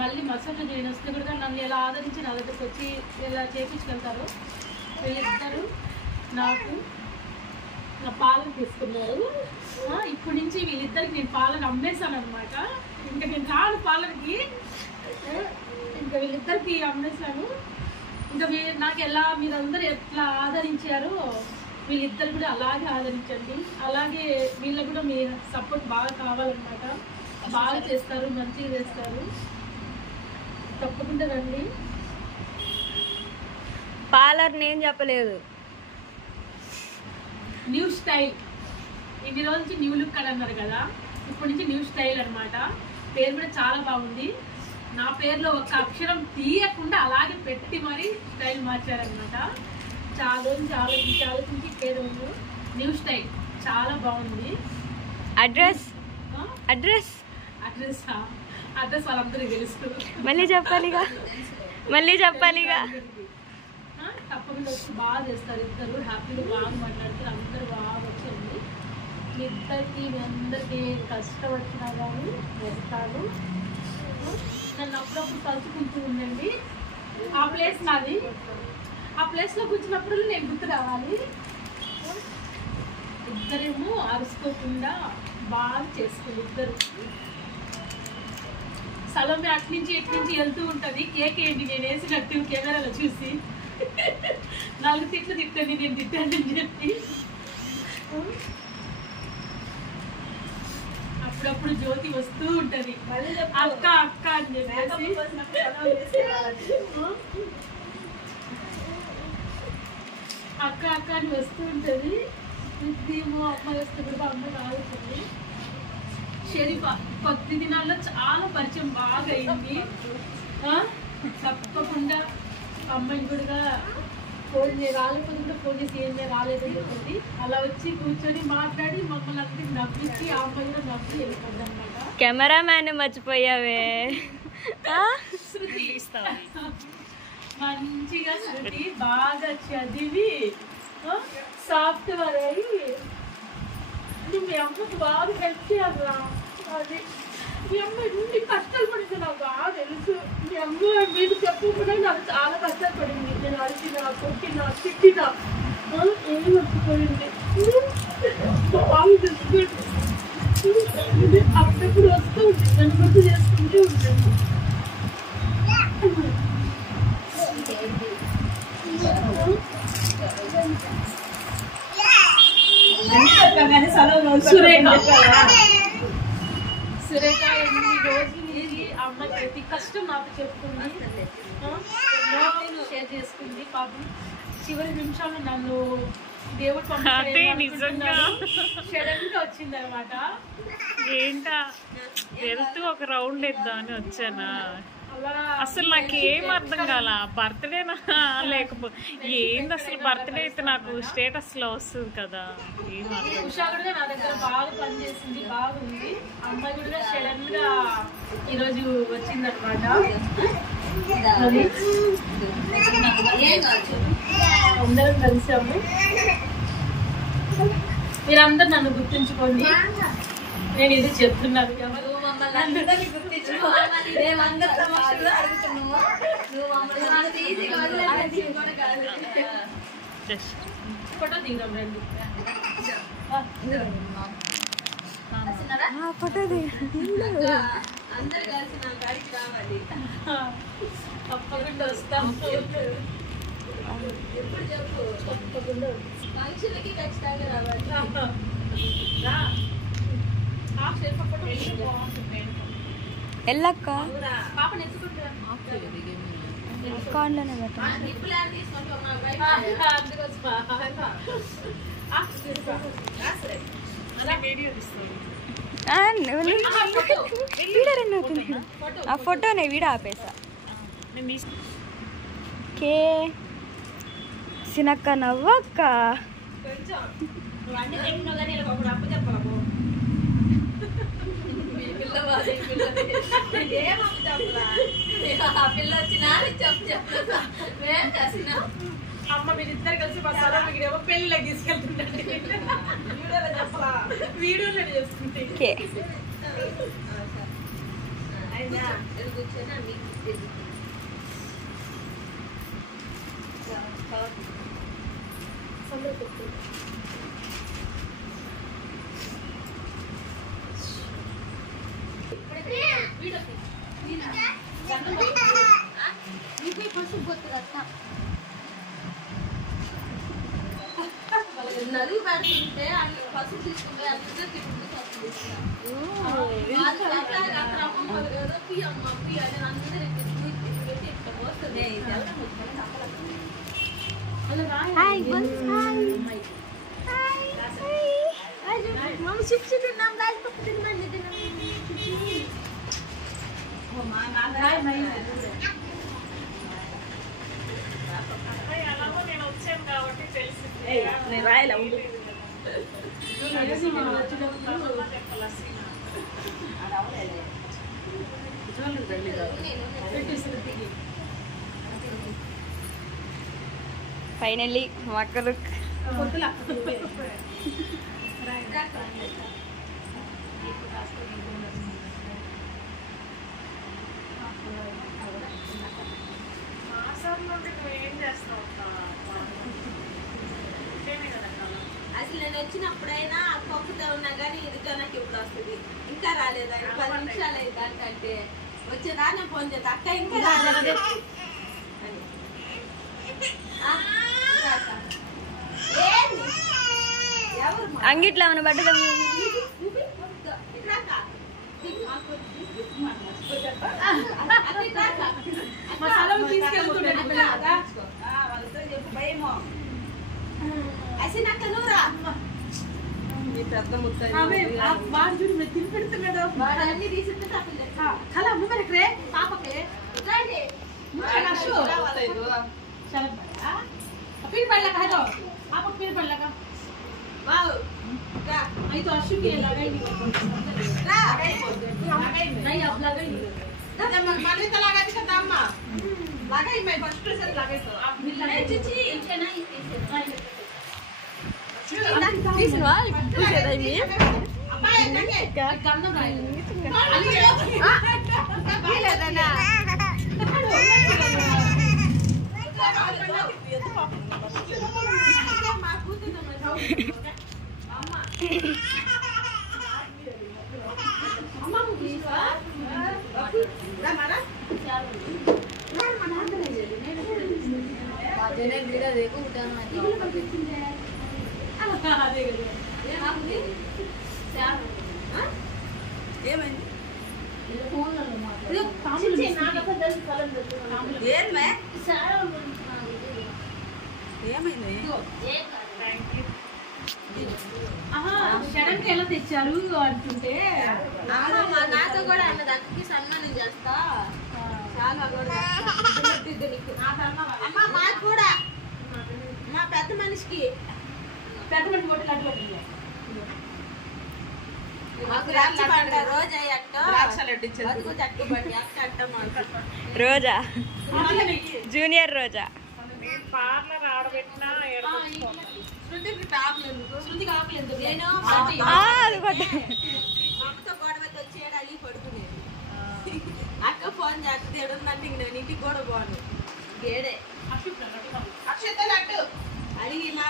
మళ్ళీ మరుసటి నేను వస్తే కూడా నన్ను ఎలా ఆదరించి నా దగ్గరకు వచ్చి ఎలా చేపించగలుగుతారు. వీళ్ళిద్దరు నాకు నా పాలన తీసుకున్నారు. ఇప్పటి నుంచి వీళ్ళిద్దరికి నేను పాలన అమ్మేశాను అనమాట. ఇంకా నేను రాను పాలనకి, ఇంకా వీళ్ళిద్దరికి అమ్మేశాను. ఇంకా నాకు ఎలా మీరందరూ ఎట్లా ఆదరించారో వీళ్ళిద్దరు కూడా అలాగే ఆదరించండి. అలాగే వీళ్ళకు కూడా మీ సపోర్ట్ బాగా కావాలన్నమాట. బాగా చేస్తారు, మంచిగా చేస్తారు. తప్పకుండా రండి. పార్లర్ నేను చెప్పలేదు. న్యూ స్టైల్, ఇన్ని రోజు నుంచి న్యూ లుక్ అని అన్నారు కదా, ఇప్పటి నుంచి న్యూ స్టైల్ అనమాట. పేరు కూడా చాలా బాగుంది. నా పేరులో ఒక అక్షరం తీయకుండా అలాగే పెట్టి మరీ స్టైల్ మార్చారనమాట. చాలా రోజు ఆలోచించి పేరు ఉంది. న్యూ స్టైల్ చాలా బాగుంది. అడ్రస్ అడ్రస్ అడ్రస్ అడ్రస్ వాళ్ళందరికీ తెలుసు. మళ్ళీ చెప్పాలిగా. తప్పకుండా వచ్చి బాగా చేస్తారు. ఇద్దరు హ్యాపీగా బాగా మాట్లాడుతారు. అందరూ బాగా వచ్చండి. మీ అందరికీ కష్టం వచ్చినా కానీ వేస్తాను. నన్ను అప్పుడప్పుడు తలుచుకుంటూ ఉండండి. ఆ ప్లేస్ నాది. ఆ ప్లేస్లో కూర్చున్నప్పుడు నేను గుర్తు రావాలి. ఇద్దరేమో అరుసుకోకుండా బాగా చేసుకోండి. ఇద్దరు సలమే అట్నుంచి ఇట్నుంచి వెళ్తూ ఉంటుంది. కేక్ ఏంటి నేను వేసినట్టు కెమెరాలో చూసి 4 తిట్లు తిట్టండి, నేను తిట్టానని చెప్పి. అప్పుడప్పుడు జ్యోతి వస్తూ ఉంటది, అక్క అక్క అని చెప్పేసి. అక్క అక్క అని వస్తూ ఉంటది. ఏమో అమ్మాయి వస్తే కూడా అమ్మాయి ఆగుతుంది. షరీఫా కొద్ది దినాల్లో చాలా పరిచయం బాగా అయింది. తప్పకుండా అమ్మాయిని కూడా ఫోన్ రాలేకపోతే కూడా ఫోన్ చేసి ఏం రాలేదని చెప్పింది. అలా వచ్చి కూర్చొని మాట్లాడి మమ్మల్ని అందరికి నవ్వించి ఆ అమ్మాయి కూడా నవ్వి వెళ్ళిపోద్ది అనమాట. కెమెరామ్యాన్ మర్చిపోయావే. శృతి మంచిగా శృతి బాగా చదివి సాఫ్ట్వేర్ అయ్యి మీ అమ్మకు బాగా హెల్ప్ చేయాలా. అది మీ అమ్మ ఎన్ని కష్టాలు పడింది నాకు బాగా తెలుసు. మీ అమ్మ మీరు చెప్పకుండా నాకు చాలా కష్టాలు పడింది. నేను అరిచినా, కొట్టినా, తిట్టినా ఏమి మర్చిపోయింది. బాగా తెలుసుకోండి. అప్పుడప్పుడు వస్తూ ఉంటుంది, నన్ను గుర్తు చేసుకుంటూ ఉంటుంది. సురేఖ ఎన్ని రోజుల నుంచి అమ్మాయి ప్రతి కష్టం నాకు చెప్పుకుంది, షేర్ చేసుకుంది. పాపం చివరి నిమిషాలు నన్ను దేవుడు సడన్ గా వచ్చింది అనమాట. ఏంటా వెళ్తూ ఒక రౌండ్ వేద్దాం అని వచ్చానా. అసలు నాకు ఏం అర్థం కాల. బర్త్డేనా లేకపోతే ఏంది అసలు. బర్త్డే అయితే నాకు స్టేటస్ లో వస్తుంది కదా. ఏం అర్థం. ఉషా కూడా నా దగ్గర బాగా పనిచేసింది, బాగుంది. అమ్మాయి కూడా సడన్ గా ఈరోజు వచ్చిందనమాట. అందరం కలిసాము. మీరందరూ నన్ను గుర్తుంచుకోండి. నేను ఇది చెప్తున్నాను. ఎవరు మమ్మల్ని గుర్తించుకోవాలి. మేమందరి సమక్షంలో అడుగుతున్నాము. నువ్వు మమ్మల్ని ఈజీగా వదిలేసి కూడా కాదు. ఫోటో దిగుదాం రండి. అందరు కలిసి నా కాడికి రావాలి. తప్పకుండా వస్తాం. ఎప్పుడు చెప్పు ఫంక్షన్కి ఖచ్చితంగా రావాలి. ఎల్లక్క పాపని ఎత్తుకుంటా అకౌంట్లోనే పెట్ట నిప్పులాంటి తీసుకుంటాం మా బయట ఆ ఫోటోనే వీడియో ఆపేసా కే సినక్క నవ్వక్క కొంచెం నువ్వు అన్ని చెప్పినావు కానీ ఇలా ఒకడు అప్పు చెప్పాము మీ పిల్లవాడు ఏమప్పు చెప్పరా ఆ పిల్ల వచ్చినా చెప్పలేదు ఏం చేసినా అమ్మ మీరిద్దరు కలిసి మా సరే మీరేమో పెళ్ళిళ్ళకి తీసుకెళ్తుండండి వీడియోలో చెప్పరా వీడియోలో చేస్తుంటే కే అయినా కూర్చొని మీకు నలుగు పెడుతుంటే అన్ని పసుపు తీసుకుంటే అందరూ తింటుంది అమ్మ పి అని అందరూ పెట్టి ఇట్లా పోస్తుంది ఎలాగో నేను వచ్చాను కాబట్టి తెలిసింది నేను రాయలే ఉండు ఫైనల్లీ మక్కలు అసలు నేను వచ్చినప్పుడైనా పొక్కుతో ఉన్నా కానీ ఇది నాకు ఇప్పుడు వస్తుంది ఇంకా రాలేదు 10 నిమిషాలు అయింది దానికంటే వచ్చేదాన్ని ఫోన్ చేస్తా అక్క ఇంకా రాలేదు అంగిట్లో ఉన్న బట్టలు అన్ని తీసుకుంటే కళ అమ్మరే పాపకే फिर पढ़ लगा है तो आप फिर पढ़ लगा वाओ नहीं तो अशु के लगा ही नहीं अब लगा ही दादा माने तो लगा दिखा दामा लगा ही मैं फर्स्ट प्रेशर लगा तो आप मिल लगा चीची इनके ना తీసిన apa ya nake गन्ना भाई లేదనా షడన్ కి ఎలా తెచ్చారు అంటుంటే నాతో కూడా అన్నది అక్కకి సన్మానం చేస్తా చాలా కూడా అమ్మ మాకు కూడా మా పెద్ద మనిషికి పెద్ద మంది కొట్టి లడ్డు మాకు రాక్ష పండుగ రోజు అయ్యట్టు అదుగు చట్టుబడి అట్ట రోజా జూనియర్ రోజా పార్లర్ ఆడబెట్టినా శృతికి టాప్లు ఎందుకు శృతికి ఆకలి ఎందుకు నేను అది కొట్ట మా అమ్మతో గొడవకి వచ్చి అడిగి పడుకునేది అక్క ఫోన్ చేస్తుంది ఎడున్నట్టు ఇంక నేను ఇంటికి కూడా పోను గేడే అక్షత లడ్డు అడిగి నా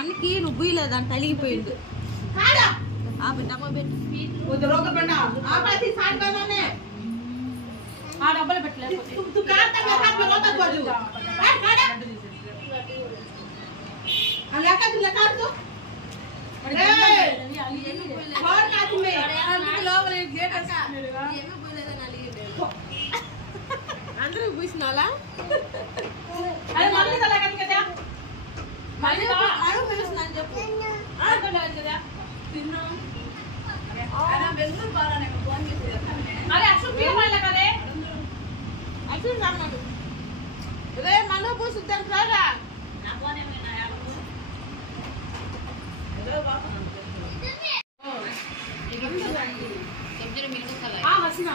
అన్నికి నువ్వు లేదని తలిగిపోయిండు ఆ బిడ్డమ్మ పెట్టి ఆ డబ్బాలో పెట్టలేకపోతే तू काढता का काढ होता बाजू काय काढा आणि एका तुला काढतो और का तुम्ही लोग गेट ఏమీ పోలేదని అలిగిండు అందరూ పూసినాలా అరే మళ్ళీ తలగదు కదా మళ్ళీ ఆడు పూసినాను చెప్పు తలగదు కదా తిన్నా అలా బెంగళూరు బారానే ఫోన్ చేసి అరే అసలు పీల మళ్ళీ కదే అసలు రమ్మను రే మనో పూసుద్దాం రారా నా ఫోన్ ఏమైనా హలో బాబు హసీనా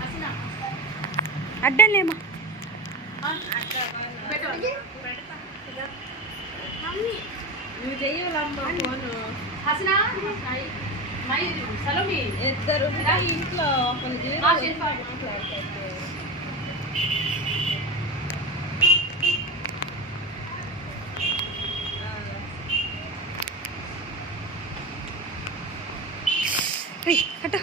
హసీనా అడ్డంలేమా నువ్వు చెయ్యాలమ్మా ఫోను హసీనా మై సలోమి ఇద్దరు ఇంట్లో ఒకరికి కట్ట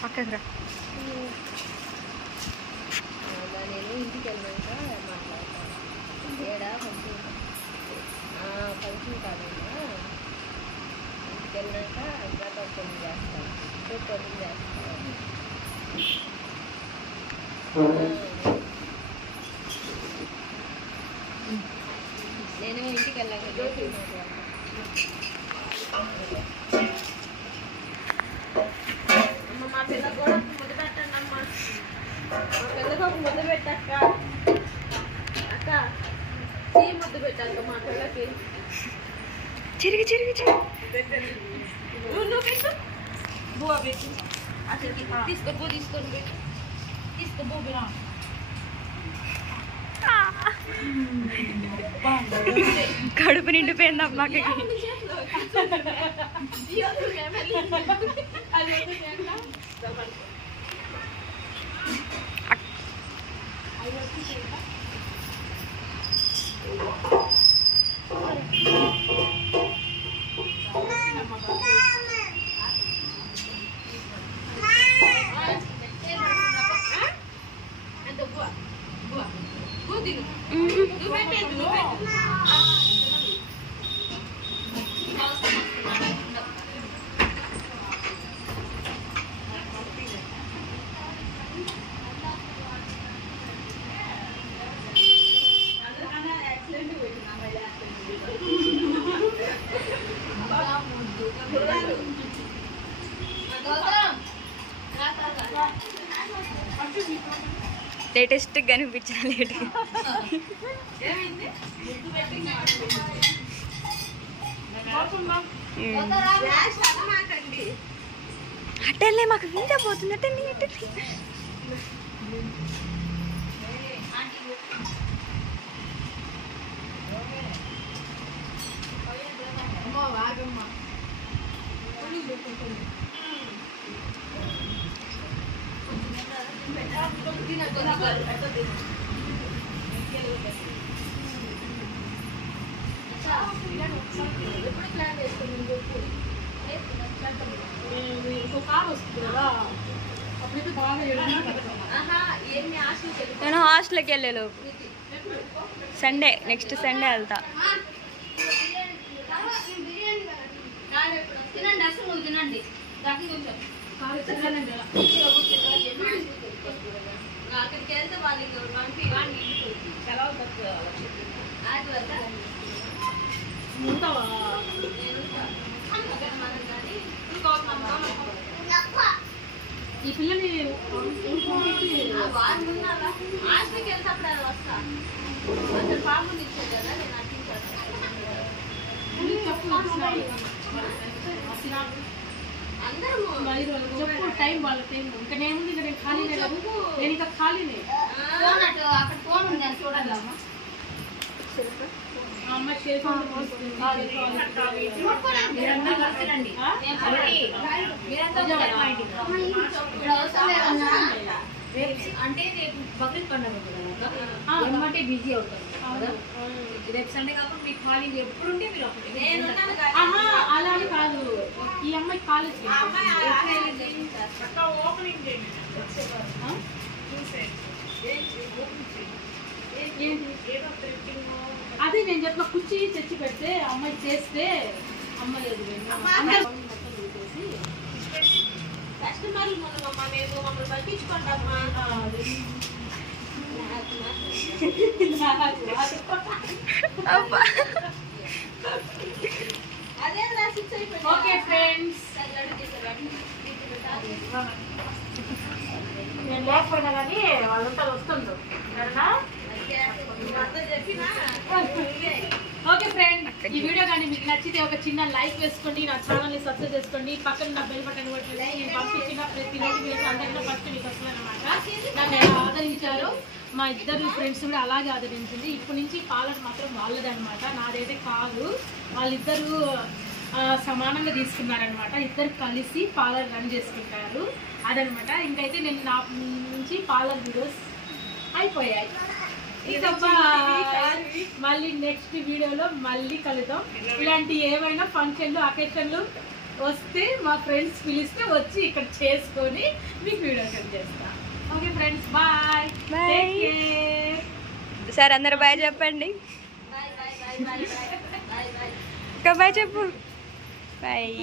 పక్కకు రా నేను ఇంటికి వెళ్ళాక మాట్లాడతాను ఏడా ఫంక్షన్ కాదమ్మా ఇంటికి వెళ్ళాక ఇంకా కొన్ని చేస్తాను కొన్ని చేస్తాను నేను ఇంటికి వెళ్ళాక అమ్మ మా పిల్ల కూడా ముద్దు పెట్టండి అమ్మ మా పిల్లకి ఒక ముద్దు పెట్టక్క అక్క ఈ ముద్దు పెట్టాక మా పిల్లకి చిరిగి నువ్వు పెట్టు బువ్వ పెట్టు అసలుకి తీసుకొని పెట్టు తీసుకో బువ్వ బిరా కడుపు నిండిపోయింది అమ్మకి లేటెస్ట్ కనిపించిన లేట్ అట్టలే మాకు వీడియో పోతుంది అట్టండి నేను హాస్టల్కి వెళ్ళేలో సండే నెక్స్ట్ సండే వెళ్తా తినండి అసలు తినండి అక్కడికి వెళ్తే వాళ్ళకి పంపి సెలవు ఈ పిల్లని హాస్టల్కి వెళ్తే వస్తా అక్కడ పాము ఇచ్చారు కదా నేను చెప్పు టైం వాళ్ళ టైం ఇంకా నేను ఇంకా నేను ఖాళీనే లేదు నేను ఇంకా ఖాళీనే అక్కడ ఫోన్ ఉంది చూడాలమ్మా ఆ అమ్మాయి చేసుకుంటూ అంటే రేపు బక్రీద్ పండుగ ఏమంటే బిజీ అవుతారు రేపు సండే కాకుండా మీకు ఖాళీ ఎప్పుడు ఉంటే మీరు అలా అని కాదు, ఈ అమ్మాయి కాలేజ్ అదే నేను చెప్పిన కుర్చీ తెచ్చి పెడితే అమ్మాయి చేస్తే అమ్మలేదు కస్టమర్లు ముందుమమ్మా మేము మమ్మల్ని పట్టించుకుంటామా అదే సిక్స్ అయిపోయింది. ఓకే ఫ్రెండ్స్, నేను లేకపోయినా కానీ వాళ్ళంతా వస్తుండ్రు ఓకే ఫ్రెండ్, ఈ వీడియో కానీ మీకు నచ్చితే ఒక చిన్న లైక్ వేసుకోండి, నా ఛానల్ని సబ్స్క్రైబ్ చేసుకోండి, పక్కన నా బెల్ బటన్ కొట్టండి. నేను పంపించిన ప్రతి నోటిఫికేషన్ అందరిలో ఫస్ట్ మీకు వస్తుందన్నమాట. నన్ను ఎలా ఆదరించారు, మా ఇద్దరు ఫ్రెండ్స్ కూడా అలాగే ఆదరించింది. ఇప్పటి నుంచి పాలన మాత్రం వాళ్ళదనమాట, నాదైతే కాదు. వాళ్ళిద్దరూ సమానంగా తీసుకున్నారనమాట. ఇద్దరు కలిసి పార్లర్ రన్ చేసుకుంటారు అదనమాట. ఇంకైతే నేను నా నుంచి పార్లర్ వీడియోస్ అయిపోయాయి. మళ్ళీ నెక్స్ట్ వీడియోలో మళ్ళీ కలుద్దాం. ఇలాంటి ఏమైనా ఫంక్షన్లు అకేషన్లు వస్తే మా ఫ్రెండ్స్ పిలిస్తే వచ్చి ఇక్కడ చేసుకొని మీకు వీడియో సెండ్ చేస్తా. Okay friends, bye bye. Sir అందరు బాయ్ చెప్పండి. ఇంకా బాయ్ చెప్పు. బాయ్.